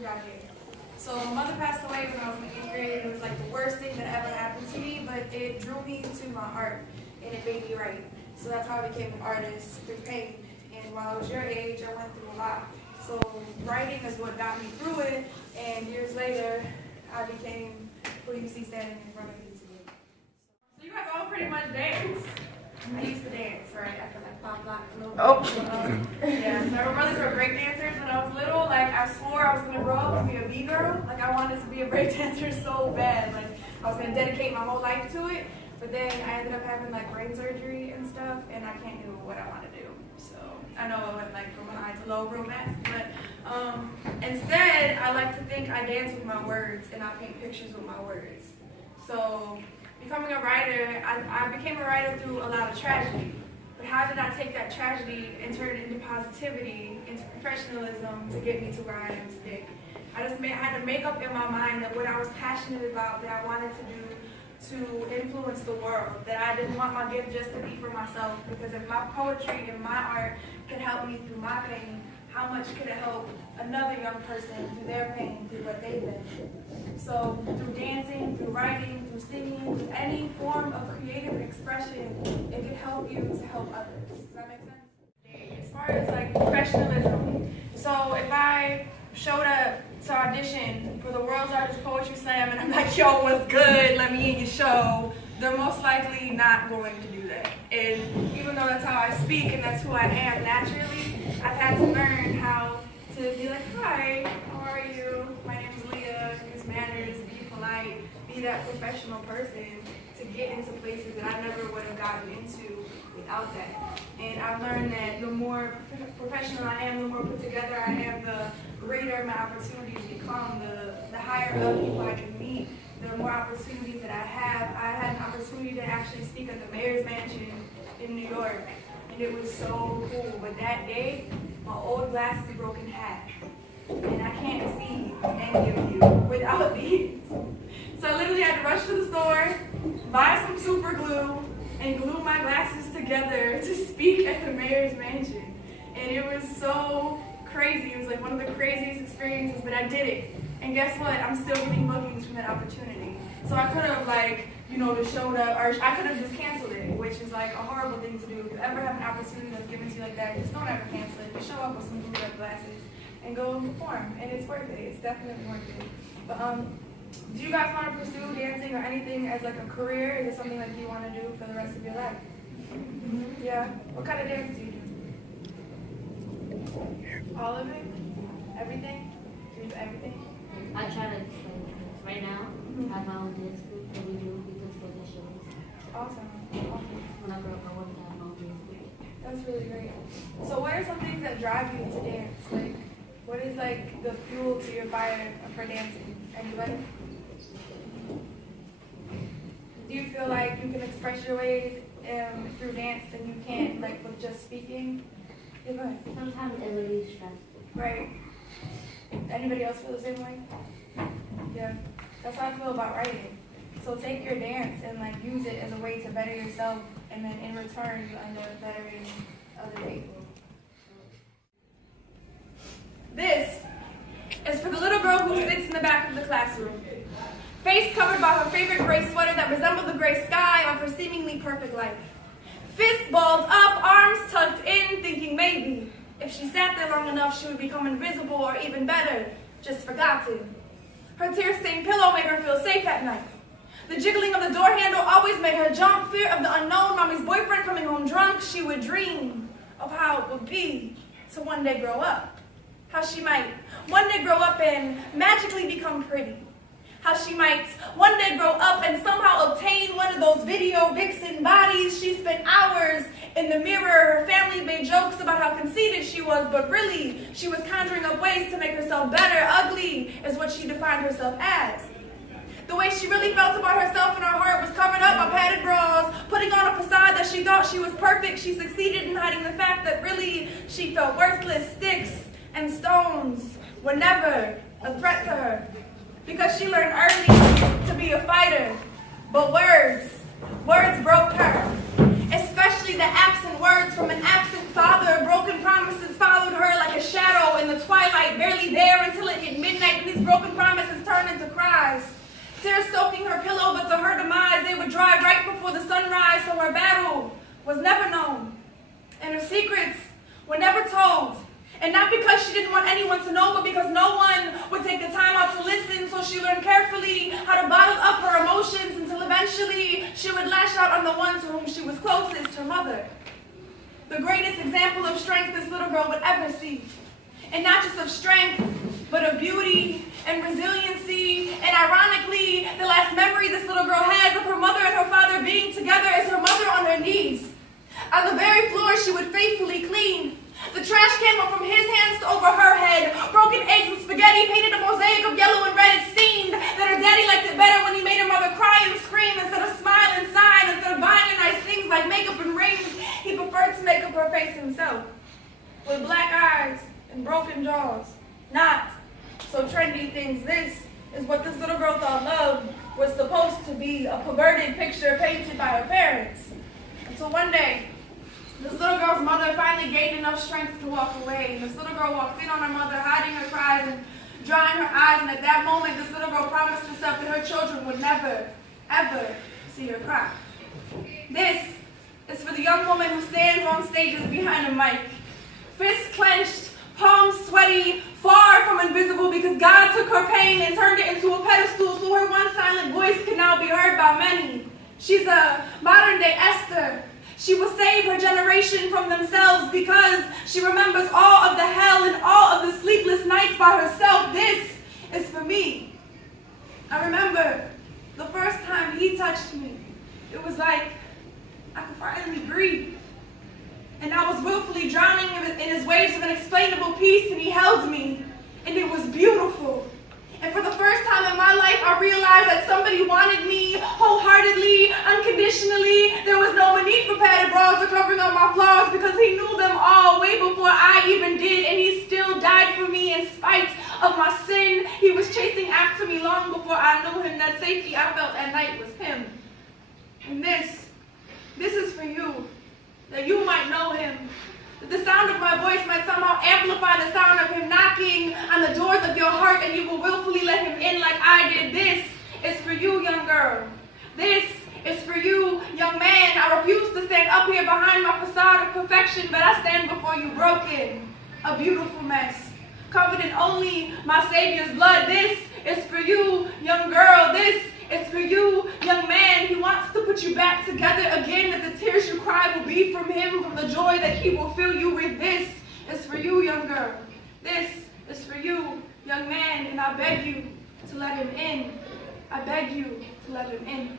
graduate. So my mother passed away when I was in the 8th grade. It was like the worst thing that ever happened to me, but it drew me to my art and it made me write. So that's how I became an artist through pain. And while I was your age, I went through a lot. So writing is what got me through it, and years later, I became who you see standing in front of you today. So you guys all pretty much dance. I used to dance, right? After like pop lock, yeah. So my brothers were break dancers when I was little. Like I swore I was gonna grow up and be a B-girl. Like I wanted to be a break dancer so bad. Like I was gonna dedicate my whole life to it. But then I ended up having like brain surgery and stuff, and I can't do what I want to do. So I know I went like from high to low real fast, but instead I like to think I dance with my words and I paint pictures with my words. So becoming a writer, I became a writer through a lot of tragedy. But how did I take that tragedy and turn it into positivity, into professionalism to get me to where I am today? I had to make up in my mind that what I was passionate about, that I wanted to do to influence the world, that I didn't want my gift just to be for myself, because if my poetry and my art could help me through my pain, how much could it help another young person through their pain, through what they've been through? So through dancing, through writing, through singing, through any form of creative expression, it could help you to help others. Does that make sense? As far as like professionalism, so if I showed up to audition for the World's Artist Poetry Slam and I'm like, yo, what's good? Let me in your show. They're most likely not going to do that. And even though that's how I speak and that's who I am naturally, I've had to learn how to be like, hi, how are you? My name is Leah. Use manners, be polite, be that professional person to get into places that I never would have gotten into without that. And I've learned that the more professional I am, the more put together I am, the greater my opportunities become, the higher up people I can meet, the more opportunities that I have. I had an opportunity to actually speak at the mayor's mansion in New York, and it was so cool. But that day, my old glasses broke in half, and I can't see any of you without these. So I literally had to rush to the store, buy some super glue, and glue my glasses together to speak at the mayor's mansion. And it was so crazy. It was like one of the craziest experiences, but I did it. And guess what? I'm still getting bookings from that opportunity. So I could have just showed up, or I could have just canceled it, which is like a horrible thing to do. If you ever have an opportunity that's given to you like that, just don't ever cancel it. Just show up with some glued up glasses and go and perform. And it's worth it. It's definitely worth it. But do you guys want to pursue dancing or anything as like a career? Is it something like you want to do for the rest of your life? Mm-hmm. Yeah. What kind of dance do you do? All of it? Everything? Do you do everything? I try to, right now, I have my own dance group that we put together shows. Awesome. When I grow up, I wanted to have my own dance group. That's really great. So what are some things that drive you to dance? Like, what is like the fuel to your fire for dancing? Anybody? Do you feel like you can express your ways through dance and you can't like with just speaking? Yeah, go ahead. Sometimes it relieves stress. Right. Anybody else feel the same way? Yeah. That's how I feel about writing. So take your dance and like use it as a way to better yourself, and then in return you end up bettering other people. This is for the little girl who sits in the back of the classroom, face covered by her favorite gray sweater that resembled the gray sky of her seemingly perfect life. Fists balled up, arms tucked in, thinking maybe if she sat there long enough she would become invisible, or even better, just forgotten. Her tear-stained pillow made her feel safe at night. The jiggling of the door handle always made her jump. Fear of the unknown, mommy's boyfriend coming home drunk. She would dream of how it would be to one day grow up. How she might one day grow up and magically become pretty. How she might one day grow up and somehow obtain one of those video vixen bodies. She spent hours in the mirror. Her family made jokes about how conceited she was, but really, she was conjuring up ways to make herself better. Ugly is what she defined herself as. The way she really felt about herself in her heart was covered up by padded bras, putting on a facade that she thought she was perfect. She succeeded in hiding the fact that really she felt worthless. Sticks and stones were never a threat to her, because she learned early to be a fighter. But words broke her, especially the absent words from an absent father. Broken promises followed her like a shadow in the twilight, barely there until it hit midnight. tears soaking her pillow, but to her demise they would dry right before the sunrise, so her battle was never known, and her secrets were never told. And not because she didn't want anyone to know, but because no one would take the time out to listen, so she learned carefully how to bottle up her emotions until eventually she would lash out on the one to whom she was closest, her mother. The greatest example of strength this little girl would ever see. And not just of strength, but of beauty and resiliency. And ironically, the last memory this little girl has of her mother and her father being together is her mother on her knees. On the very floor she would faithfully clean. The trash came up from his hands to over her head. Broken eggs and spaghetti painted a mosaic of yellow and red. It seemed that her daddy liked it better when he made her mother cry and scream instead of smile and sigh. Instead of buying her nice things like makeup and rings, he preferred to make up her face himself. With black eyes and broken jaws. Not so trendy things. This is what this little girl thought love was supposed to be, a perverted picture painted by her parents. Until one day, this little girl's mother finally gained enough strength to walk away. And this little girl walked in on her mother, hiding her cries and drying her eyes. And at that moment, this little girl promised herself that her children would never, ever see her cry. This is for the young woman who stands on stages behind a mic. Fists clenched, palms sweaty, far from invisible, because God took her pain and turned it into a pedestal so her one silent voice can now be heard by many. She's a modern-day Esther. She will save her generation from themselves because she remembers all of the hell and all of the sleepless nights by herself. This is for me. I remember the first time he touched me. It was like I could finally breathe. And I was willfully drowning in his waves of unexplainable peace, and he held me, and it was beautiful. And for the first time in my life, I realized that somebody wanted me wholeheartedly, unconditionally. There was no need for padded bras or covering up my flaws because he knew them all way before I even did, and he still died for me in spite of my sin. He was chasing after me long before I knew him. That safety I felt at night was him. And this is for you, that you might know him. That the sound of my voice might somehow amplify the sound of him knocking on the doors of your heart, and you will willfully let him in like I did. This is for you, young girl. This is for you, young man. I refuse to stand up here behind my facade of perfection, but I stand before you broken, a beautiful mess, covered in only my Savior's blood. This is for you, young girl. This is for you, young man. He wants to put you back together again, that the tears you cry will be from him, from the joy that he will fill you with. This is for you, young girl. This is for you, young man, and I beg you to let him in. I beg you to let him in.